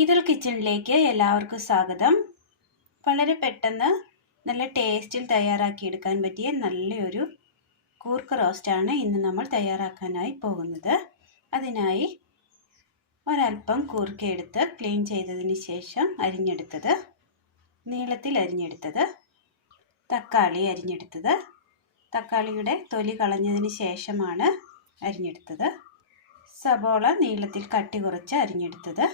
ഈദൽ കിച്ചണിലേക്ക് എല്ലാവർക്കും സ്വാഗതം. വളരെ പെട്ടെന്ന് നല്ല ടേസ്റ്റിൽ തയ്യാറാക്കിയെടുക്കാൻ പറ്റിയ നല്ലൊരു കൂർക്ക റോസ്റ്റാണ് ഇന്ന് നമ്മൾ തയ്യാറാക്കാനായി പോകുന്നത്. അതിനായി ഒരൽപ്പം കൂർക്ക എടുത്ത് ക്ലീൻ ചെയ്തതിന് ശേഷം അരിഞ്ഞെടുത്തത്, നീളത്തിൽ അരിഞ്ഞെടുത്തത്, തക്കാളി അരിഞ്ഞെടുത്തത്, തക്കാളിയുടെ തൊലി കളഞ്ഞതിന് ശേഷമാണ് അരിഞ്ഞെടുത്തത്, സബോള നീളത്തിൽ കട്ടി കുറച്ച് അരിഞ്ഞെടുത്തത്.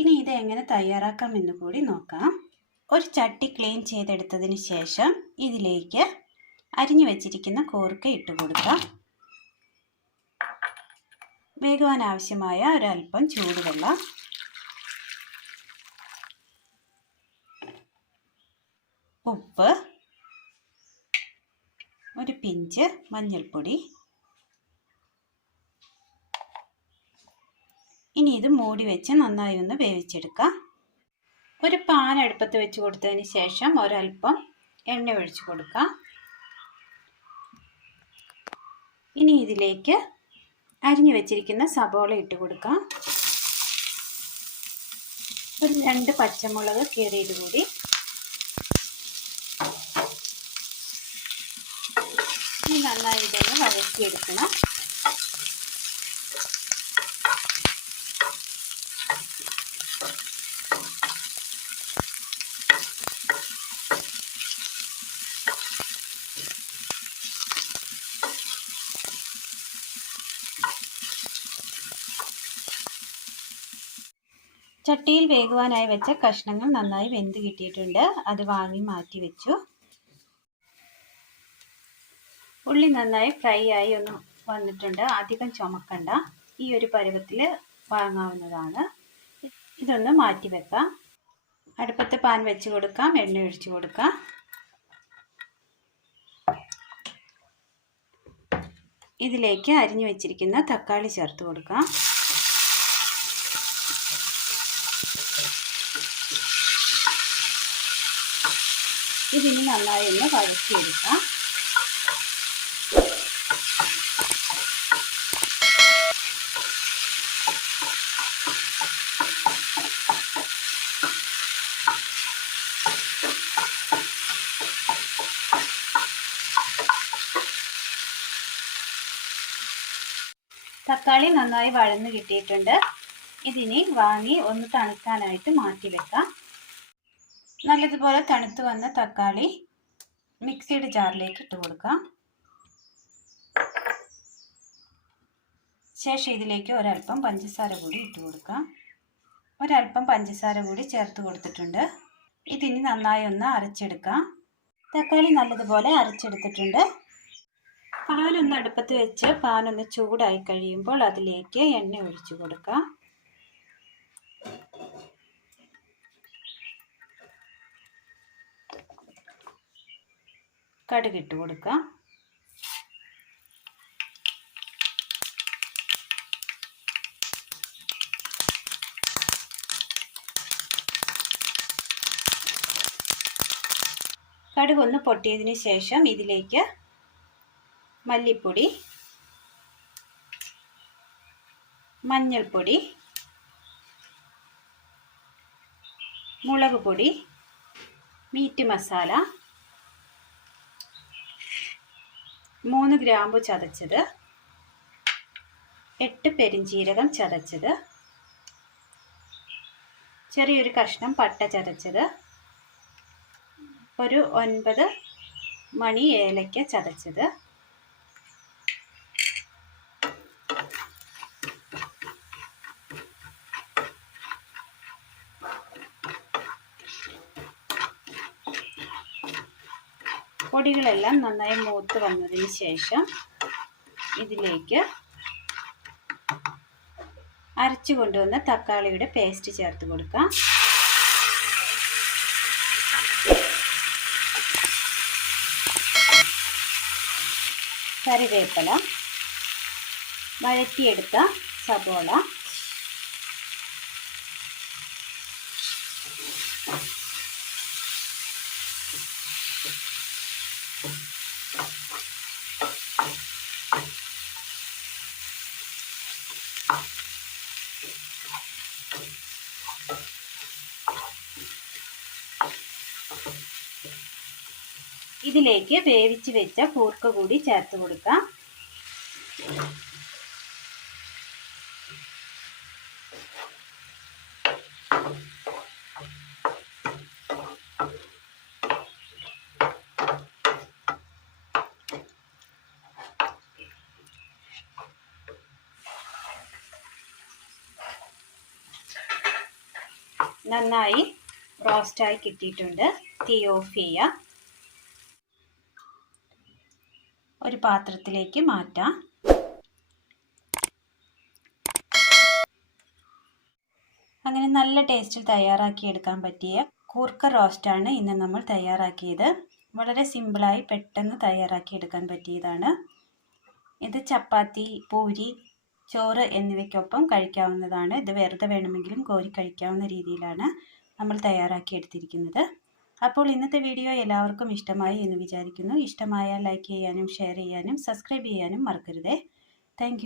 ഇനി ഇത് എങ്ങനെ തയ്യാറാക്കാമെന്ന് കൂടി നോക്കാം. ഒരു ചട്ടി ക്ലീൻ ചെയ്തെടുത്തതിന് ശേഷം ഇതിലേക്ക് അരിഞ്ഞു വെച്ചിരിക്കുന്ന കൂർക്ക ഇട്ട് കൊടുക്കാം. വേകുവാൻ ആവശ്യമായ ഒരൽപ്പം ചൂടുവെള്ളം, ഉപ്പ്, ഒരു പിഞ്ച് മഞ്ഞൾപ്പൊടി. ഇനി ഇത് മൂടി വെച്ച് നന്നായി ഒന്ന് വേവിച്ചെടുക്കാം. ഒരു പാൻ അടുപ്പത്ത് വെച്ച് കൊടുത്തതിന് ശേഷം ഒരൽപ്പം എണ്ണ ഒഴിച്ചു കൊടുക്കാം. ഇനി ഇതിലേക്ക് അരിഞ്ഞു വെച്ചിരിക്കുന്ന സബോള ഇട്ട് കൊടുക്കാം. ഒരു 2 പച്ചമുളക് കീറിയത് കൂടി. ഇനി നന്നായി ഇതൊന്ന് വഴറ്റിയെടുക്കണം. ചട്ടിയിൽ വേകുവാനായി വെച്ച കഷ്ണങ്ങൾ നന്നായി വെന്ത് കിട്ടിയിട്ടുണ്ട്. അത് വാങ്ങി മാറ്റി വെച്ചു. ഉള്ളി നന്നായി ഫ്രൈ ആയി ഒന്ന് വന്നിട്ടുണ്ട്. അധികം ചുമക്കണ്ട, ഈ ഒരു പരുവത്തിൽ വാങ്ങാവുന്നതാണ്. ഇതൊന്ന് മാറ്റി വെക്കാം. അടുപ്പത്ത് പാൻ വെച്ച് കൊടുക്കാം. എണ്ണ ഒഴിച്ചു കൊടുക്കാം. ഇതിലേക്ക് അരിഞ്ഞു വെച്ചിരിക്കുന്ന തക്കാളി ചേർത്ത് കൊടുക്കാം. ഇതിന് നന്നായി ഒന്ന് വഴറ്റിയെടുക്കാം. തക്കാളി നന്നായി വഴന്നു കിട്ടിയിട്ടുണ്ട്. ഇതിനി വാങ്ങി ഒന്ന് തണുക്കാനായിട്ട് മാറ്റി വെക്കാം. നല്ലതുപോലെ തണുത്ത് വന്ന തക്കാളി മിക്സിയുടെ ജാറിലേക്ക് ഇട്ട് കൊടുക്കാം. ശേഷം ഇതിലേക്ക് ഒരൽപ്പം പഞ്ചസാര കൂടി ഇട്ട് കൊടുക്കാം. ഒരൽപ്പം പഞ്ചസാര കൂടി ചേർത്ത് കൊടുത്തിട്ടുണ്ട്. ഇതിനി നന്നായി ഒന്ന് അരച്ചെടുക്കാം. തക്കാളി നല്ലതുപോലെ അരച്ചെടുത്തിട്ടുണ്ട്. പാനൊന്ന് അടുപ്പത്ത് വെച്ച് പാനൊന്ന് ചൂടായി കഴിയുമ്പോൾ അതിലേക്ക് എണ്ണ ഒഴിച്ചു കൊടുക്കാം. കടുകിട്ട് കൊടുക്കാം. കടുക് ഒന്ന് പൊട്ടിയതിന് ശേഷം ഇതിലേക്ക് മല്ലിപ്പൊടി, മഞ്ഞൾപ്പൊടി, മുളക് പൊടി, മീറ്റ് മസാല, 3 ഗ്രാമ്പു ചതച്ചത്, 8 പെരിഞ്ചീരകം ചതച്ചത്, ചെറിയൊരു കഷ്ണം പട്ട ചതച്ചത്, ഒരു 9 മണി ഏലക്ക ചതച്ചത്, പൊടികളെല്ലാം നന്നായി മൂത്ത് വന്നതിന് ശേഷം ഇതിലേക്ക് അരച്ചു കൊണ്ടുവന്ന തക്കാളിയുടെ പേസ്റ്റ് ചേർത്ത് കൊടുക്കാം. കറിവേപ്പില, വഴറ്റിയെടുത്ത സബോള, ഇതിലേക്ക് വേവിച്ച് വെച്ച കൂർക്ക കൂടി ചേർത്ത് കൊടുക്കാം. നന്നായി റോസ്റ്റായി കിട്ടിയിട്ടുണ്ട്. തീ ഓഫ് ചെയ്യാം. ഒരു പാത്രത്തിലേക്ക് മാറ്റാം. അങ്ങനെ നല്ല ടേസ്റ്റിൽ തയ്യാറാക്കി എടുക്കാൻ പറ്റിയ കൂർക്ക റോസ്റ്റാണ് ഇന്ന് നമ്മൾ തയ്യാറാക്കിയത്. വളരെ സിമ്പിളായി പെട്ടെന്ന് തയ്യാറാക്കി എടുക്കാൻ പറ്റിയതാണ്. ഇത് ചപ്പാത്തി, പൂരി, ചോറ് എന്നിവയ്ക്കൊപ്പം കഴിക്കാവുന്നതാണ്. ഇത് വെറുതെ വേണമെങ്കിലും കോരി കഴിക്കാവുന്ന രീതിയിലാണ് നമ്മൾ തയ്യാറാക്കി എടുത്തിരിക്കുന്നത്. അപ്പോൾ ഇന്നത്തെ വീഡിയോ എല്ലാവർക്കും ഇഷ്ടമായി എന്ന് വിചാരിക്കുന്നു. ഇഷ്ടമായാൽ ലൈക്ക് ചെയ്യാനും ഷെയർ ചെയ്യാനും സബ്സ്ക്രൈബ് ചെയ്യാനും മറക്കരുതേ. താങ്ക്